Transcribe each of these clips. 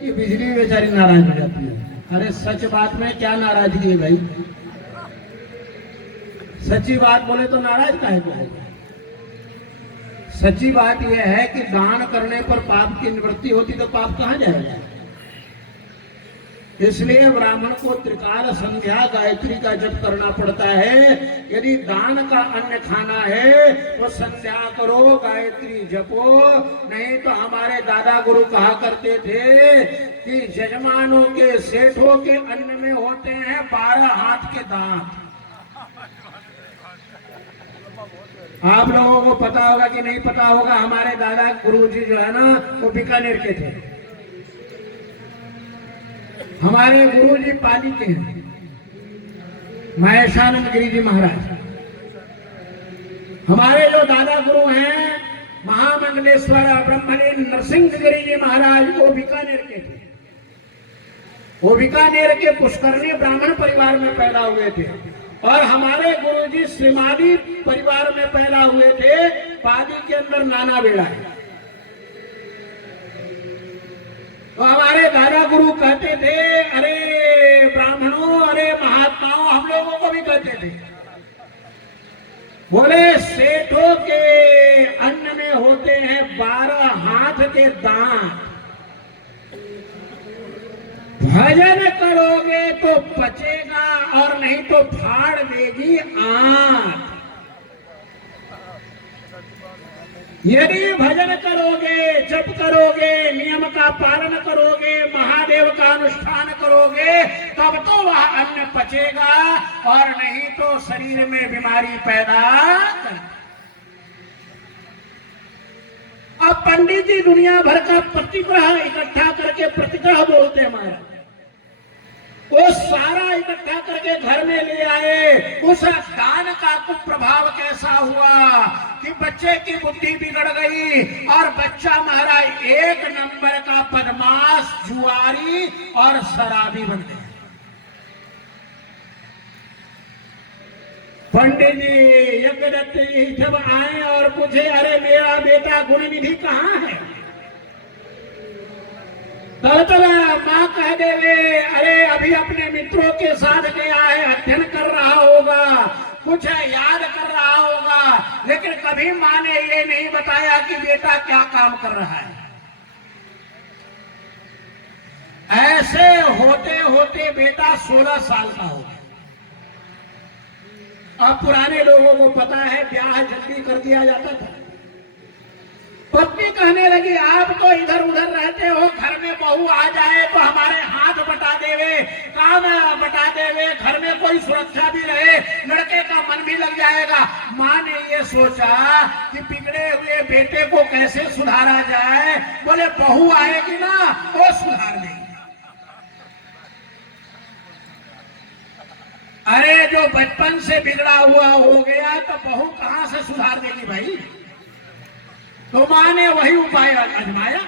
ये बिजली बेचारी नाराज हो जाती है। अरे सच बात में क्या नाराजगी है भाई? सच्ची बात बोले तो नाराज काहे को होगा? सच्ची बात यह है कि दान करने पर पाप की निवृत्ति होती, तो पाप कहां जाएगा? इसलिए ब्राह्मण को त्रिकाल संध्या गायत्री का जप करना पड़ता है। यदि दान का अन्न खाना है तो संध्या करो, गायत्री जपो। नहीं तो हमारे दादा गुरु कहा करते थे कि यजमानों के, सेठों के अन्न में होते हैं 12 हाथ के दांत। आप लोगों को पता होगा कि नहीं पता होगा, हमारे दादा गुरुजी जो है ना वो बीकानेर के थे। हमारे गुरुजी पाली के हैं, महेशानंद गिरी जी महाराज। हमारे जो दादा गुरु हैं महामंडलेश्वर ब्रह्मलीन नरसिंह गिरी जी महाराज, वो बीकानेर के थे। वो बीकानेर के पुष्करणी ब्राह्मण परिवार में पैदा हुए थे। और हमारे गुरुजी श्रीमाली परिवार में पैदा हुए थे। पाली के अंदर नाना बेड़ा है। तो हमारे दादा गुरु कहते थे, अरे ब्राह्मणों, अरे महात्माओं, हम लोगों को भी कहते थे, बोले सेठों के अन्न में होते हैं 12 हाथ के दांत। भजन करोगे तो पचेगा और नहीं तो फाड़ देगी आंख। यदि भजन करोगे, जप करोगे, नियम का पालन करोगे, महादेव का अनुष्ठान करोगे, तब तो वह अन्न पचेगा और नहीं तो शरीर में बीमारी पैदा कर। अब पंडित जी दुनिया भर का प्रतिग्रह इकट्ठा करके, प्रतिग्रह बोलते हैं महाराज, वो सारा इकट्ठा करके घर में ले आए। उस दान का कुप्रभाव कैसा हुआ कि बच्चे की बुद्धि बिगड़ गई और बच्चा महाराज 1 नंबर का बदमाश, जुआरी और शराबी बन गया। पंडित जी यज्ञदत्त जी जब आए और पूछे, अरे मेरा बेटा गुणनिधि कहाँ है? तब माँ कह देवे, अरे अभी अपने मित्रों के साथ गया है, अध्ययन कर रहा होगा, कुछ याद कर रहा होगा। लेकिन कभी माँ ने ये नहीं बताया कि बेटा क्या काम कर रहा है। ऐसे होते होते बेटा 16 साल का हो गया। अब पुराने लोगों को पता है ब्याह जल्दी कर दिया जाता था। पत्नी कहने लगी, आप तो इधर उधर रहते हो, घर में बहू आ जाए तो हमारे हाथ बटा देवे, काम बटा देवे, घर में कोई सुरक्षा भी रहे, लड़के का मन भी लग जाएगा। माँ ने ये सोचा कि बिगड़े हुए बेटे को कैसे सुधारा जाए। बोले बहू आएगी ना, वो सुधार देगी। अरे जो बचपन से बिगड़ा हुआ हो गया तो बहू कहां से सुधार देगी भाई? तो माँ ने वही उपाय आजमाया।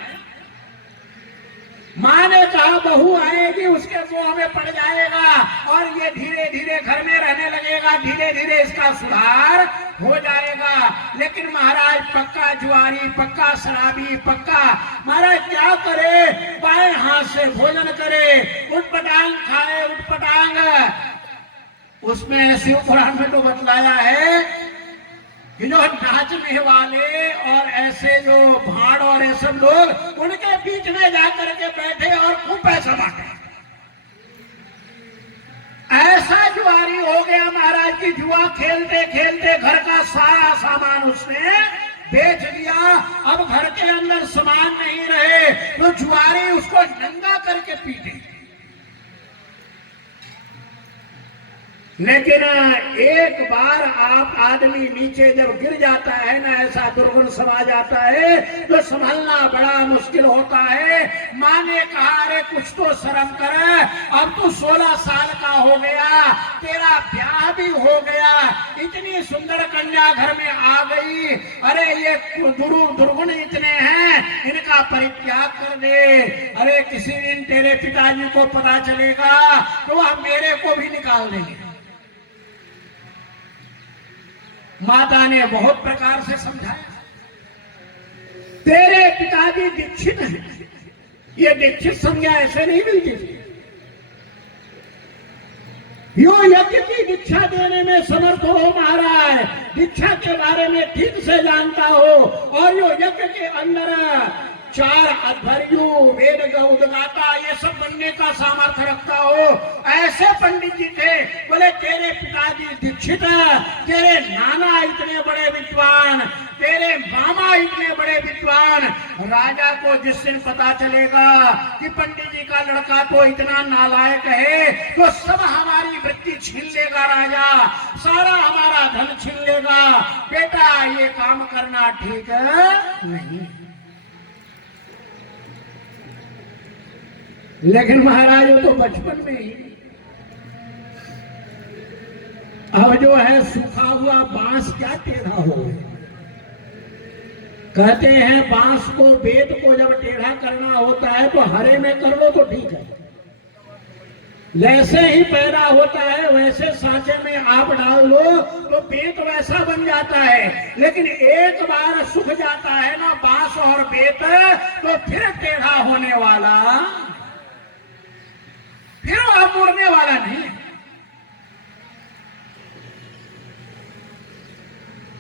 माँ ने कहा बहू आएगी, उसके मुंह में पड़ जाएगा और ये धीरे धीरे घर में रहने लगेगा, धीरे धीरे इसका सुधार हो जाएगा। लेकिन महाराज पक्का जुआरी, पक्का शराबी, पक्का महाराज क्या करे? बाएं हाथ से भोजन करे, उठपटांग खाए, उठपटांग। उसमें शिव पुराण में तो बतलाया है कि जो नाचने वाले और ऐसे जो भाड़ और ऐसे लोग, उनके बीच में जाकर के बैठे और खूब पैसा बांटे। ऐसा जुआरी हो गया महाराज की जुआ खेलते खेलते घर का सारा सामान उसने बेच दिया। अब घर के अंदर सामान नहीं रहे तो जुआरी उसको नंगा करके पीटे। लेकिन एक बार आप आदमी नीचे जब गिर जाता है ना, ऐसा दुर्गुण समा जाता है तो संभलना बड़ा मुश्किल होता है। माँ ने कहा, अरे कुछ तो शर्म कर, अब तू 16 साल का हो गया, तेरा ब्याह भी हो गया, इतनी सुंदर कन्या घर में आ गई, अरे ये दुर्गुण इतने हैं, इनका परित्याग कर दे। अरे किसी दिन तेरे पिताजी को पता चलेगा तो वह मेरे को भी निकाल देंगे। माता ने बहुत प्रकार से समझाया, तेरे पिताजी दीक्षित हैं, ये दीक्षित संज्ञा ऐसे नहीं मिलती थी। यो यज्ञ की दीक्षा देने में समर्थ हो महाराज, दीक्षा के बारे में ठीक से जानता हो, और यो यज्ञ के अंदर 4 अध्वर्यु, वेद उद्गाता, ये सब बनने का सामर्थ्य रखता हो, ऐसे पंडित जी थे। बोले तेरे पिताजी दीक्षित, तेरे नाना इतने बड़े विद्वान, तेरे मामा इतने बड़े विद्वान, राजा को जिस दिन पता चलेगा कि पंडित जी का लड़का तो इतना नालायक है, तो सब हमारी वृत्ति छीन लेगा राजा, सारा हमारा धन छीन लेगा। बेटा ये काम करना ठीक नहीं। लेकिन महाराज तो बचपन में ही, अब जो है सूखा हुआ बांस क्या टेढ़ा हो गया। कहते हैं बांस को, बेत को जब टेढ़ा करना होता है तो हरे में कर लो तो ठीक है, जैसे ही पैदा होता है वैसे सांचे में आप डाल लो तो बेत वैसा बन जाता है। लेकिन एक बार सूख जाता है ना बांस और बेत, तो फिर टेढ़ा होने वाला, फिर आप मुड़ने वाला नहीं।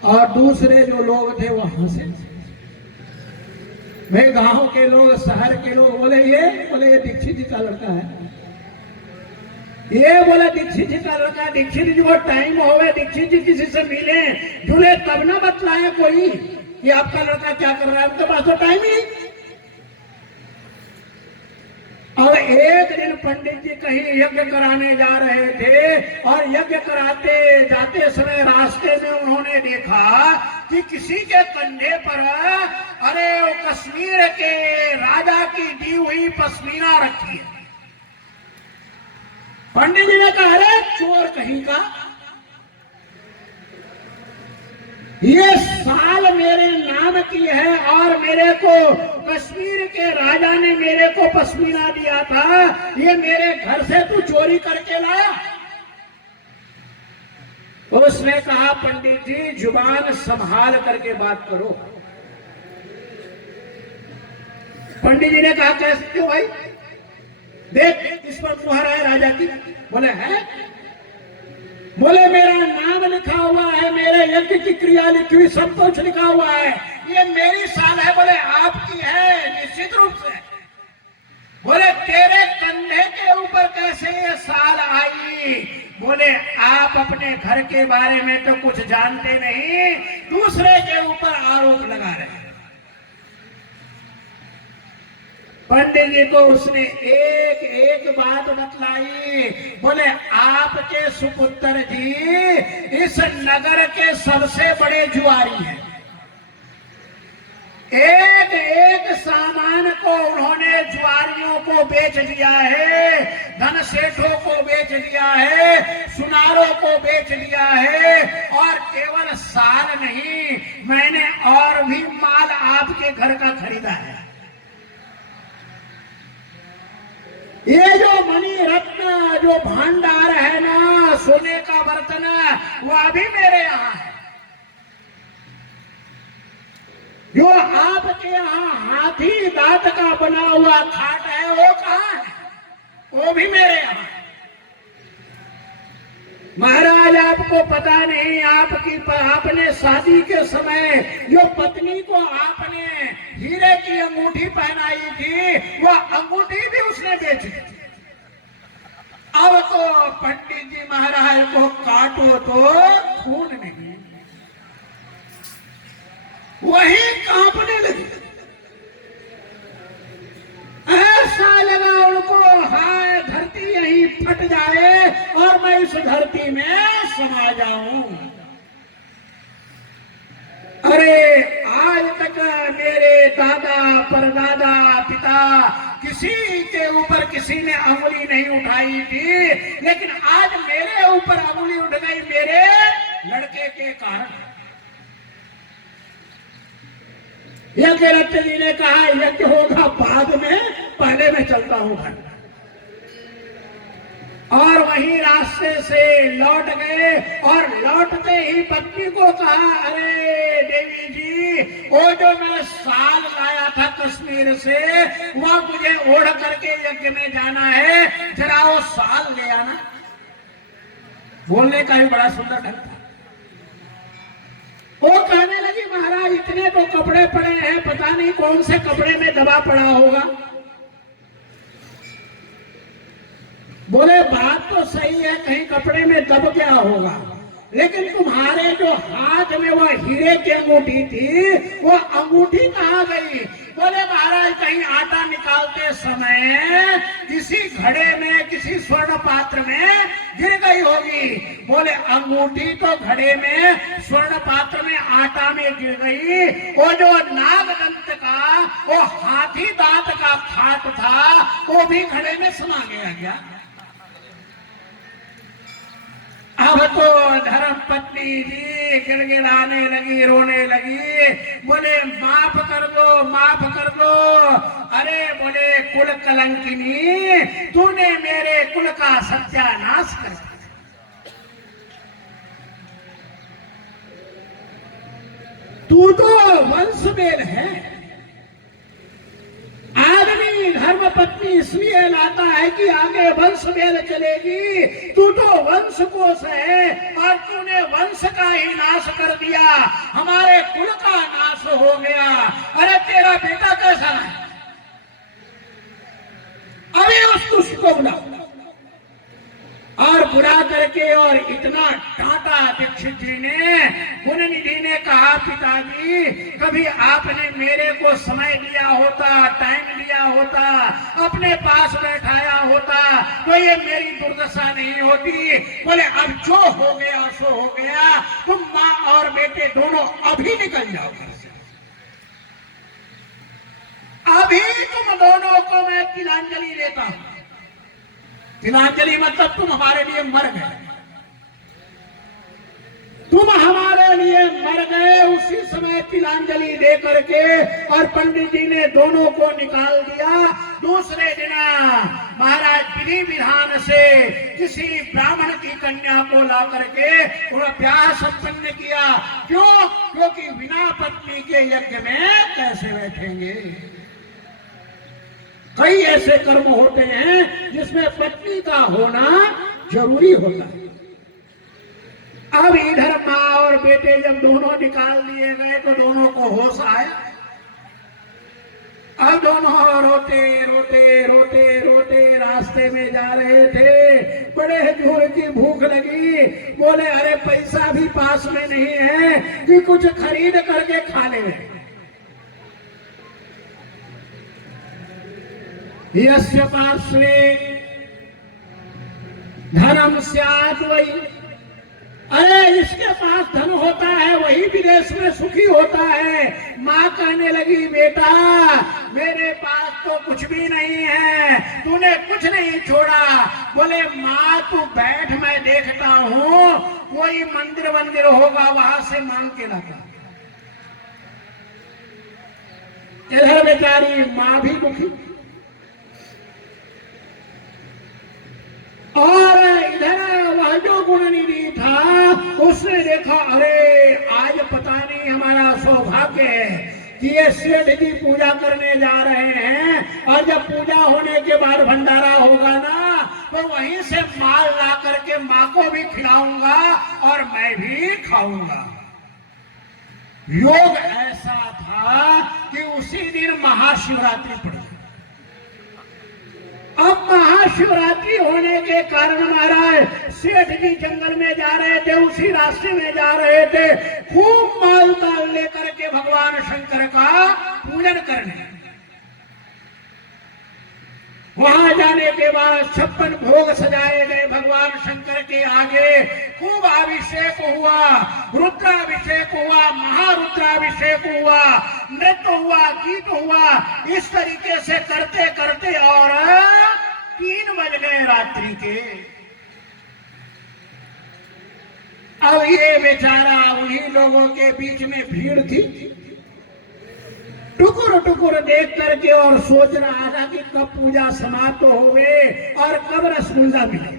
और दूसरे जो लोग थे वो हंसे। वे गांव के लोग, शहर के लोग बोले ये दीक्षित जी का लड़का है, ये बोला दीक्षित जी का लड़का। दीक्षित जी को टाइम होवे, दीक्षित जी किसी से मिले जुले तब ना बतलाए कोई कि आपका लड़का क्या कर रहा है, आपके पास तो टाइम ही। और एक दिन पंडित जी कहीं यज्ञ कराने जा रहे थे, और यज्ञ कराते जाते समय रास्ते में उन्होंने देखा कि किसी के कंधे पर, अरे वो कश्मीर के राजा की दी हुई पश्मीना रखी है। पंडित जी ने कहा अरे चोर कहीं का, ये साल मेरे नाम की है और मेरे को कश्मीर के राजा ने मेरे को पश्मीना दिया था, ये मेरे घर से तू चोरी करके लाया। उसने कहा पंडित जी जुबान संभाल करके बात करो। पंडित जी ने कहा कैसे, क्यों भाई, देख इस पर मुहर है राजा की। बोले है, बोले मेरा नाम लिखा हुआ है, मेरे यज्ञ की क्रिया लिखी हुई, सब कुछ लिखा हुआ है, ये मेरी साल है। बोले आपकी है निश्चित रूप से। बोले तेरे कंधे के ऊपर कैसे ये साल आई। बोले आप अपने घर के बारे में तो कुछ जानते नहीं, दूसरे के ऊपर आरोप लगा रहे हैं। पंडित जी को उसने एक एक बात बतलाई। बोले आपके सुपुत्र जी इस नगर के सबसे बड़े जुआरी हैं, एक एक सामान को उन्होंने जुआरियों को बेच दिया है, धन सेठों को बेच दिया है, सुनारों को बेच दिया है, और केवल साल नहीं, मैंने और भी माल आपके घर का खरीदा है। ये जो मणि रत्न, जो भंडार है ना, सोने का बर्तन, वह भी मेरे यहाँ है। जो आपके यहाँ हाथी दांत का बना हुआ खाट है वो कहाँ है, वो भी मेरे यहाँ है। महाराज आपको पता नहीं, आपने शादी के समय जो पत्नी को आपने हीरे की अंगूठी पहनाई थी, वह अंगूठी भी उसने बेच दी। अब तो पंडित जी महाराज को काटो तो खून नहीं, वही कांपने लगी। ऐसा लगा उनको, हाय धरती यही फट जाए और मैं इस धरती में समा जाऊं। अरे आज तक मेरे दादा परदादा पिता किसी के ऊपर किसी ने अंगुली नहीं उठाई थी, लेकिन आज मेरे ऊपर अंगुली उठ गई मेरे लड़के के कारण। यज्ञरथ जी ने कहा यज्ञ होगा बाद में, पहले मैं चलता हूं घर। और वहीं रास्ते से लौट गए, और लौटते ही पत्नी को कहा अरे देवी जी वो जो मैं साल लाया था कश्मीर से, वह मुझे ओढ़ करके यज्ञ में जाना है, जरा वो साल ले आना। बोलने का भी बड़ा सुंदर ढंग था। वो कहने लगी महाराज इतने तो कपड़े पड़े हैं, पता नहीं कौन से कपड़े में दबा पड़ा होगा। बोले बात तो सही है, कहीं कपड़े में दब गया होगा, लेकिन तुम्हारे जो हाथ में वो हीरे की अंगूठी थी, वो अंगूठी कहाँ गई? बोले महाराज कहीं आटा निकालते समय किसी घड़े में, किसी स्वर्ण पात्र में गिर गई होगी। बोले अंगूठी तो घड़े में, स्वर्ण पात्र में, आटा में गिर गई। वो जो नागदंत का, वो हाथी दांत का खाट था, वो भी घड़े में समा गया। अब तो धर्म पत्नी जी गिड़गिड़ाने लगी, रोने लगी। बोले माफ कर दो, माफ कर दो। अरे बोले कुल कलंकिनी, तूने मेरे कुल का सत्यानाश कर दिया। तू तो वंशवेल है। आदमी धर्म पत्नी इसलिए लाता है कि आगे वंश वेल चलेगी। तू तो वंश कोश है और तूने वंश का ही नाश कर दिया, हमारे कुल का नाश हो गया। अरे तेरा बेटा कैसा है? अभी उस दुष्ट को बुलाओ। और बुला करके और इतना डांटा दीक्षित जी ने। गुणनिधि ने कहा पिताजी कभी आपने मेरे को समय दिया होता, टाइम दिया होता, अपने पास बैठाया होता तो ये मेरी दुर्दशा नहीं होती। बोले अब जो हो गया सो हो गया, तुम माँ और बेटे दोनों अभी निकल जाओ घर से। अभी तुम दोनों को मैं तिलांजलि देता हूं। तिलांजलि मतलब तुम हमारे लिए मर गए, तुम हमारे लिए मर गए। उसी समय तिलांजलि दे करके और पंडित जी ने दोनों को निकाल दिया। दूसरे दिन महाराज विधि विधान से किसी ब्राह्मण की कन्या को ला करके उन्हें ब्याह संपन्न किया। क्यों? क्योंकि बिना पत्नी के यज्ञ में कैसे बैठेंगे। कई ऐसे कर्म होते हैं जिसमें पत्नी का होना जरूरी होता है। अब इधर माँ और बेटे जब दोनों निकाल दिए गए तो दोनों को होश आया। अब दोनों रोते रोते रोते रोते रास्ते में जा रहे थे। बड़े जोर की भूख लगी। बोले अरे पैसा भी पास में नहीं है कि कुछ खरीद करके खा ले। यस्य पार्श्वे धनम स्यात् वही, अरे इसके पास धन होता है वही विदेश में सुखी होता है। माँ कहने लगी बेटा मेरे पास तो कुछ भी नहीं है, तूने कुछ नहीं छोड़ा। बोले माँ तू बैठ, मैं देखता हूँ कोई मंदिर वंदिर होगा वहां से मांग के लाता। इधर बेचारी माँ भी दुखी और इधर वह जो गुणनिधि था उसने देखा अरे आज पता नहीं हमारा सौभाग्य है कि ये सेठ जी पूजा करने जा रहे हैं और जब पूजा होने के बाद भंडारा होगा ना तो वहीं से माल ला करके माँ को भी खिलाऊंगा और मैं भी खाऊंगा। योग ऐसा था कि उसी दिन महाशिवरात्रि पड़ी। अब महाशिवरात्रि होने के कारण महाराज सेठ जी जंगल में जा रहे थे, उसी रास्ते में जा रहे थे, खूब माल ताल लेकर के भगवान शंकर का पूजन करने। वहां जाने के बाद 56 भोग सजाए गए भगवान शंकर के आगे। खूब अभिषेक हुआ, रुद्राभिषेक हुआ, महारुद्राभिषेक हुआ, नृत्य हुआ, गीत हुआ। इस तरीके से करते करते और 3 बज गए रात्रि के। अब ये बेचारा उन्हीं लोगों के बीच में भीड़ थी, टुकुर टुकुर देख करके और सोच रहा था कि कब पूजा समाप्त हो गए और कब रसगुल्ला मिले।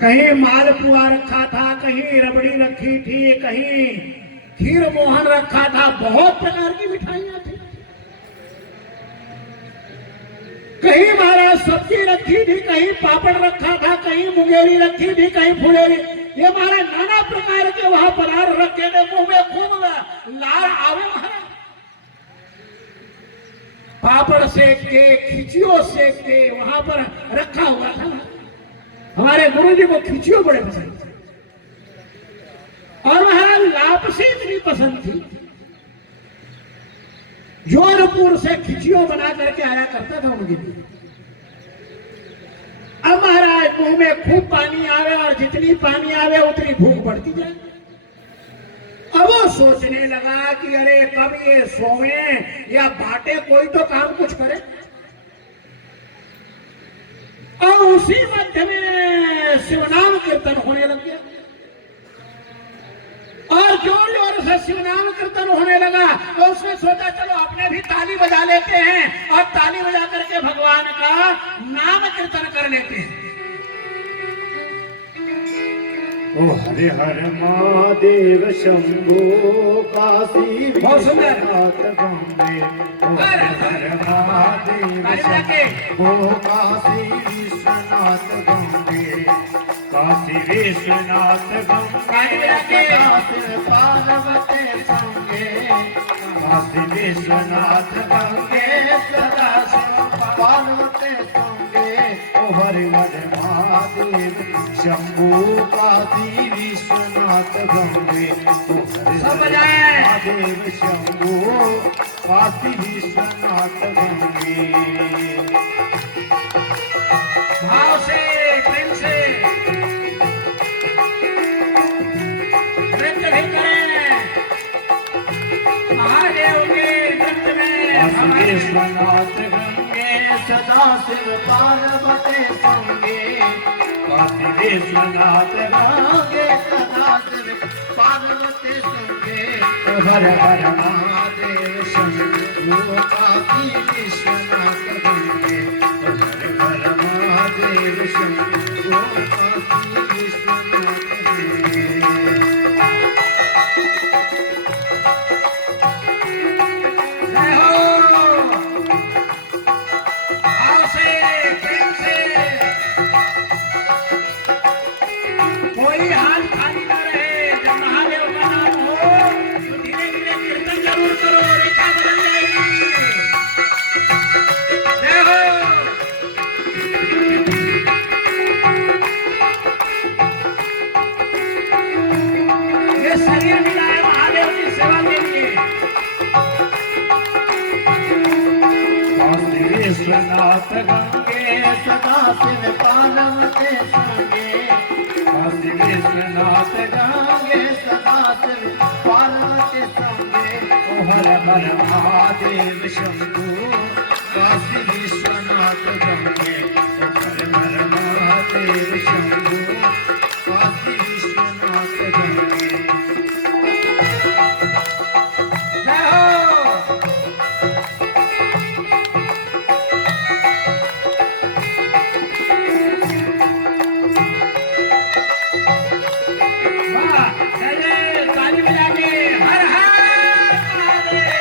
कहीं मालपुआ रखा था, कहीं रबड़ी रखी थी, कहीं खीर मोहन रखा था, बहुत प्रकार की मिठाइयां थी। कहीं महाराज सब्जी रखी थी, कहीं पापड़ रखा था, कहीं मुंगेरी रखी थी, कहीं फुलेरी। ये महाराज नाना प्रकार के वहां पदार्थ रखे थे। मुंह में खूब लाल आवे महाराज। पापड़ सेक के, खिचियो सेक के वहां पर रखा हुआ था। हमारे गुरु जी को खिचियो बड़े पसंद थे और महाराज लापसी इतनी पसंद थी। जौनपुर से खिचियो बना करके आया करता था उनके लिए। अब महाराज मुंह में खूब पानी आवे और जितनी पानी आवे उतनी भूख बढ़ती जाए। अब वो सोचने लगा कि अरे कब ये सोवे या बांटे, कोई तो काम कुछ करे। और उसी मध्य में शिवनाम कीर्तन होने लग गया और जोर जोर से शिवनाम कीर्तन होने लगा। तो उसने सोचा चलो अपने भी ताली बजा लेते हैं और ताली बजा करके भगवान का नाम कीर्तन कर लेते हैं। ओ हरे हर महादेव शंभो काशी विश्वनाथ बम्बे। ओ हर हर महादेव शंभो काशी विश्वनाथ बम्बे। काशी विश्वनाथ बम्बे पार्वती संगे। काशी विश्वनाथ बम्बे सदा शिव पार्वती संगे। ओ हरे हर महादेव शंभो काशी विश्वनाथ गंगे। ओ हरे महादेव शंभो काशी विश्वनाथ गंगे। भाव से, प्रेम से नृत्य भी करें महादेव के नृत्य में। काशी विश्वनाथ गंगे सदा शिव पार्वती संगे। काशी विश्वनाथ गंगे सदा शिव पार्वती संगे। हर हर महादेव शंभो काशी विश्वनाथ गंगे। हर हर महादेव शंभो काशी विश्वनाथ गंगे। जय हो। भाव से, प्रेम से कोई हाथ खाली न रहे। जब महादेव का नाम हो तो धीरे धीरे कीर्तन जरूर करो, रेखा बदल जाएगी। जय हो। ये शरीर मिला है महादेव की सेवा के लिए। काशी विश्वनाथ गंगे सदा शिव पार्वती संगे। काशी विश्वनाथ गंगे सदा शिव पार्वती संगे। ओ हर हर महादेव शंभो काशी विश्वनाथ गंगे। ओ हर हर महादेव शंभो काशी विश्वनाथ गंगे। जय हो। वाह, जय जय, ताली बजा के हर हर महादेव।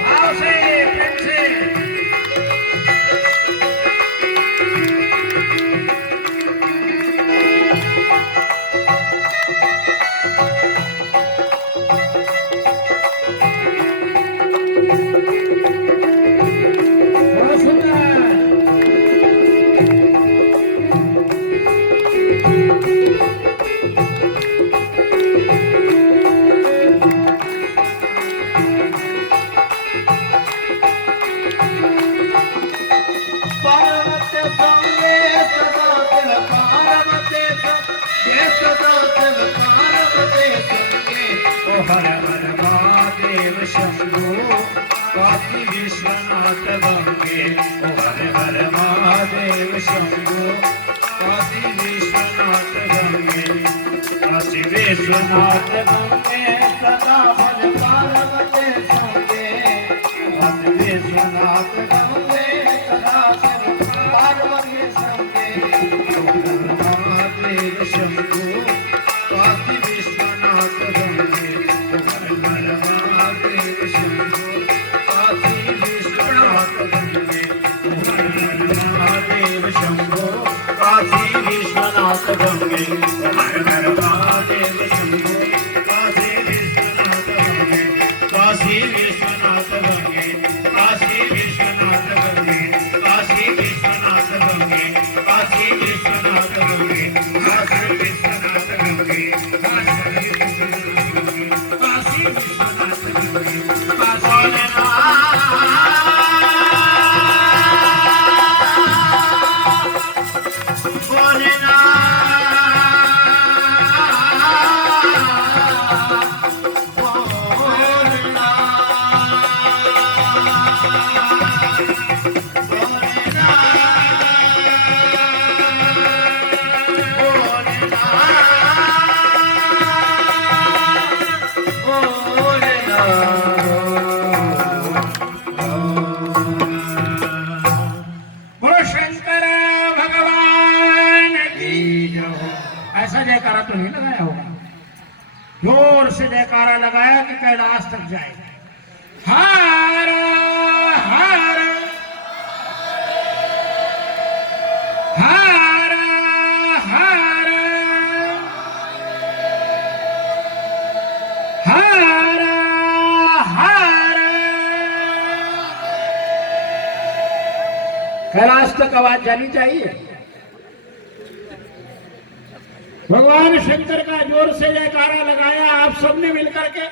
भाव से, प्रेम से बहुत सुंदर। पार्वती संगे सदा शिव पार्वती संगे। सदा शिव पार्वती संगे। ओ हर हर महादेव शंभो काशी विश्वनाथ गंगे। ओ हर हर महादेव शंभो काशी विश्वनाथ गंगे। काशी विश्वनाथ गंगे सदा शिव पार्वती संगे। काशी विश्वनाथ गंगे सदा शिव पार्वती संगे। विश्वनाथ गंगे हर हर महादेव शंभो काशी विश्वनाथ गंगे काशी विश्वनाथ गंगे काशी विश्वनाथ गंगे काशी विश्वनाथ गंगे काशी विश्वनाथ गंगे काशी विश्वनाथ गंगे काशी विश्वनाथ गंगे बोलो शंकर भगवान की जय। ऐसा जयकारा तो नहीं लगाया होगा, जोर से जयकारा लगाया कि कैलाश तक जाए। हर हर हर हर हर हर कैलाश तक आवाज जानी चाहिए। भगवान शंकर का जोर से जयकारा लगाया आप सबने मिलकर के,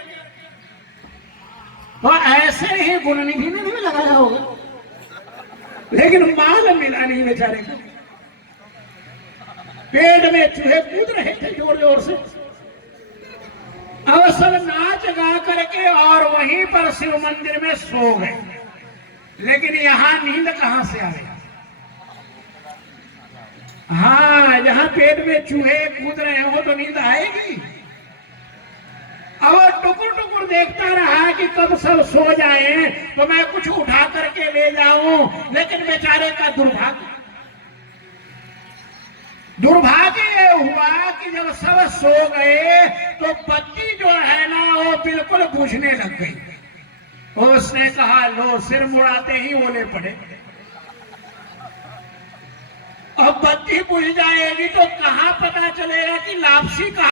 तो ऐसे ही गुणनिधि ने भी लगाया होगा, लेकिन माल मिला नहीं बेचारे को। पेट में चूहे कूद रहे थे जोर जोर से, अब सब नाच गा करके और वहीं पर शिव मंदिर में सो गए। लेकिन यहां नींद कहां से आ गई? हाँ, जहां पेट में चूहे कूद रहे हो तो नींद आएगी। अब टुकुर टुकुर देखता रहा कि कब सब सो जाएं तो मैं कुछ उठा करके ले जाऊं, लेकिन बेचारे का दुर्भाग्य ये हुआ कि जब सब सो गए तो बत्ती जो है ना वो बिल्कुल बुझने लग गई। उसने कहा लो, सिर मुड़ाते ही ओले पड़े। अब बत्ती बुझ जाएगी तो कहां पता चलेगा कि लापसी कहां